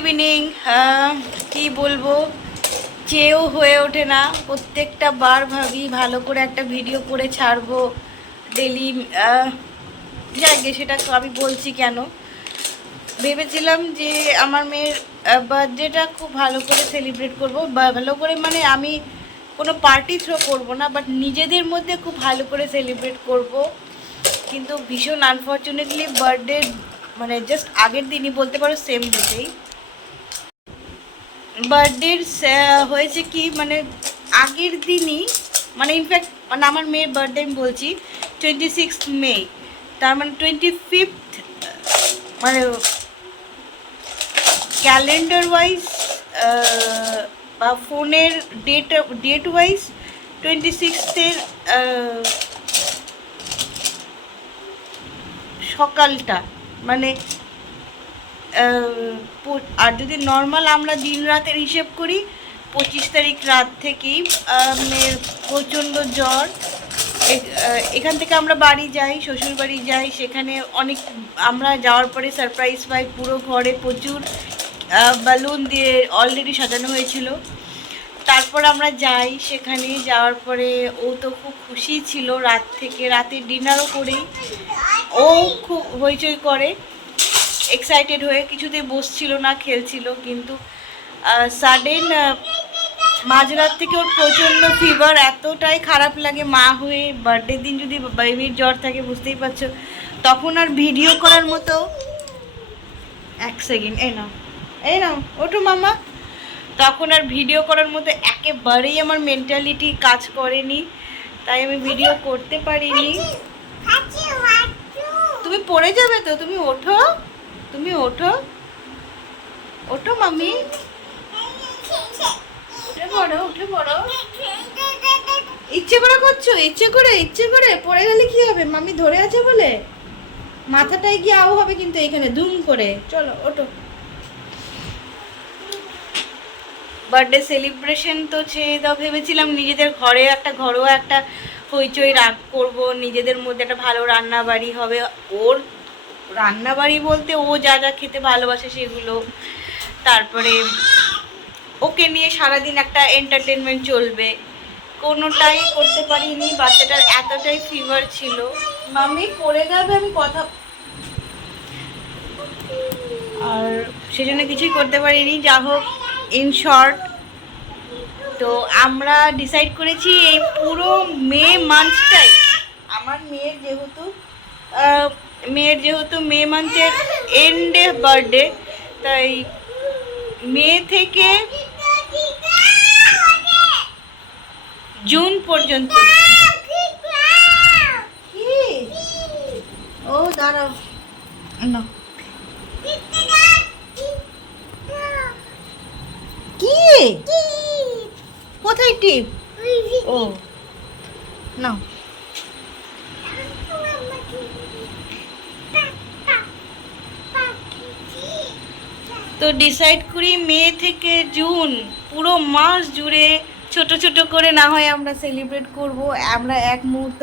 Evening কি বলব? চেয়েও হয়ে ওঠে না। প্রত্যেকটা বার ভাবি ভালো করে একটা ভিডিও করে ছাড়বো। ডেলি যাই গে, সেটা আমি বলছি কেন? ভেবেছিলাম যে আমার মেয়ের বার্থডেটা খুব ভালো করে সেলিব্রেট করব। ভালো করে মানে আমি কোনো পার্টি থ্রো করব না বাট নিজেদের মধ্যে খুব ভালো করে সেলিব্রেট করব। কিন্তু ভীষণ আনফর্চুনেটলি বার্থডে মানে জাস্ট আগের দিনই বলতে পারো সেম ডেটেই বার্থডের হয়েছে কি মানে আগের দিনই মানে ইনফ্যাক্ট মানে আমার মেয়ের বার্থডে আমি বলছি টোয়েন্টি সিক্স মে তার মানে টোয়েন্টি ফিফথ মানে ক্যালেন্ডার ওয়াইজ বা ফোনের ডেট ডেট ওয়াইজ টোয়েন্টি সিক্সথের সকালটা মানে আর যদি নর্মাল আমরা দিন রাতের হিসেব করি, পঁচিশ তারিখ রাত থেকেই মেয়ের প্রচণ্ড জ্বর। এখান থেকে আমরা বাড়ি যাই শ্বশুর বাড়ি যাই, সেখানে অনেক, আমরা যাওয়ার পরে সারপ্রাইজ পাই, পুরো ঘরে প্রচুর বালুন দিয়ে অলরেডি সাজানো হয়েছিল। তারপর আমরা যাই, সেখানে যাওয়ার পরে ও তো খুব খুশি ছিল, রাত থেকে রাতে ডিনারও করেই ও খুব হইচই করে। এক্সাইটেড হয়ে কিছুতেই বসছিল না খেলছিল কিন্তু সাডেন মাঝরাত থেকে ওর প্রচণ্ড ফিভার এতটাই খারাপ লাগে মা হয়ে বার্থডে দিন যদি বেবির জ্বর থাকে বুঝতেই পারছ। তখন আর ভিডিও করার মতো এক সেকেন্ড এই নাও এই নাও ওঠো মামা তখন আর ভিডিও করার মতো একেবারেই আমার মেন্টালিটি কাজ করেনি তাই আমি ভিডিও করতে পারিনি। তুমি পড়ে যাবে তো তুমি ওঠো। তুমি ওঠো। ওঠো, মামি। উঠে পড়ো উঠে পড়ো। ইচ্ছে করে করছ, ইচ্ছে করে ইচ্ছে করে। পড়ে গেলে কি হবে? মামি ধরে আছে বলে? মাথাটায় গিয়ে আও হবে কিন্তু এখানে ধুম করে। চলো, ওঠো। বার্থডে সেলিব্রেশন তো ছেড়ে দাও, ভেবেছিলাম নিজেদের ঘরে একটা ঘরোয়া একটা হইচই রাগ করব। নিজেদের মধ্যে একটা ভালো রান্না বাড়ি হবে। ওর রান্না বাড়ি বলতে ও যা যা খেতে ভালোবাসে সেগুলো। তারপরে ওকে নিয়ে সারাদিন একটা এন্টারটেনমেন্ট চলবে। কোনোটাই করতে পারিনি বাচ্চাটার এতটাই ফিভার ছিল। মামি পড়ে যাবে আমি কথা। আর সেজন্য কিছুই করতে পারিনি। যা হোক ইন শর্ট তো আমরা ডিসাইড করেছি এই পুরো মে মান্থটাই আমার মেয়ের যেহেতু মেয়ের যেহেতু মে মান্থের এন্ডে বার্থডে তাই মে থেকে জুন পর্যন্ত। ও না। কি? কোথায় টিপ? ও। না। তো ডিসাইড করি মে থেকে জুন পুরো মাস জুড়ে ছোট ছোট করে না হয় আমরা সেলিব্রেট করব। আমরা এক মুহূর্ত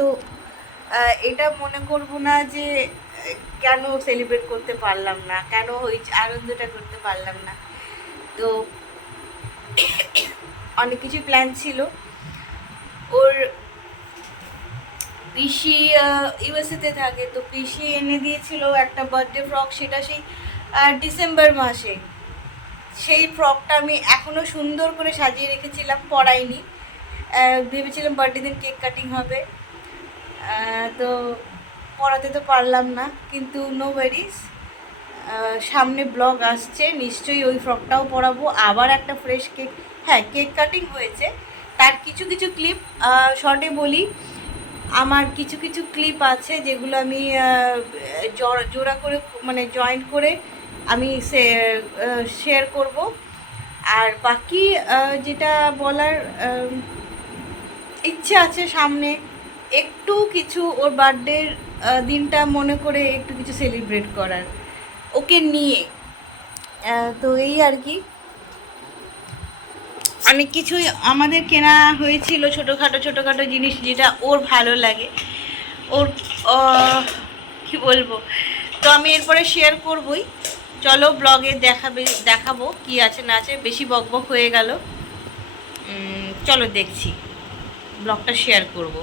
এটা মনে করব না যে, কেন সেলিব্রেট করতে পারলাম না, কেন ওই আনন্দটা করতে পারলাম না। তো অনেক কিছু প্ল্যান ছিল। ওর পিসি ইউএসএতে থাকে, তো পিসি এনে দিয়েছিল একটা বার্থডে ফ্রক সেটা সেই ডিসেম্বর মাসে। সেই ফ্রকটা আমি এখনও সুন্দর করে সাজিয়ে রেখেছিলাম পরাইনি। আহ, ভেবেছিলাম বার্থডে দিন কেক কাটিং হবে। তো পড়াতে তো পারলাম না কিন্তু নো ভেরিস সামনে ব্লগ আসছে নিশ্চয়ই ওই ফ্রকটাও পরাবো। আবার একটা ফ্রেশ কেক হ্যাঁ কেক কাটিং হয়েছে। তার কিছু কিছু ক্লিপ শর্টে বলি। আমার কিছু কিছু ক্লিপ আছে যেগুলো আমি জোড়া করে মানে জয়েন্ট করে আমি শেয়ার করব। আর বাকি যেটা বলার ইচ্ছে আছে সামনে, একটু কিছু ওর বার্থডের দিনটা মনে করে একটু কিছু সেলিব্রেট করার। ওকে নিয়ে। তো এই আর কি। অনেক কিছুই, আমাদের কেনা হয়েছিল ছোটোখাটো ছোটোখাটো জিনিস যেটা ওর ভালো লাগে। ওর কি বলব? তো আমি এরপরে শেয়ার করবই। চলো ব্লগে দেখাবে, দেখাবো কি আছে না আছে, বেশি বকবক হয়ে গেল। চলো দেখছি। ব্লগটা শেয়ার করব।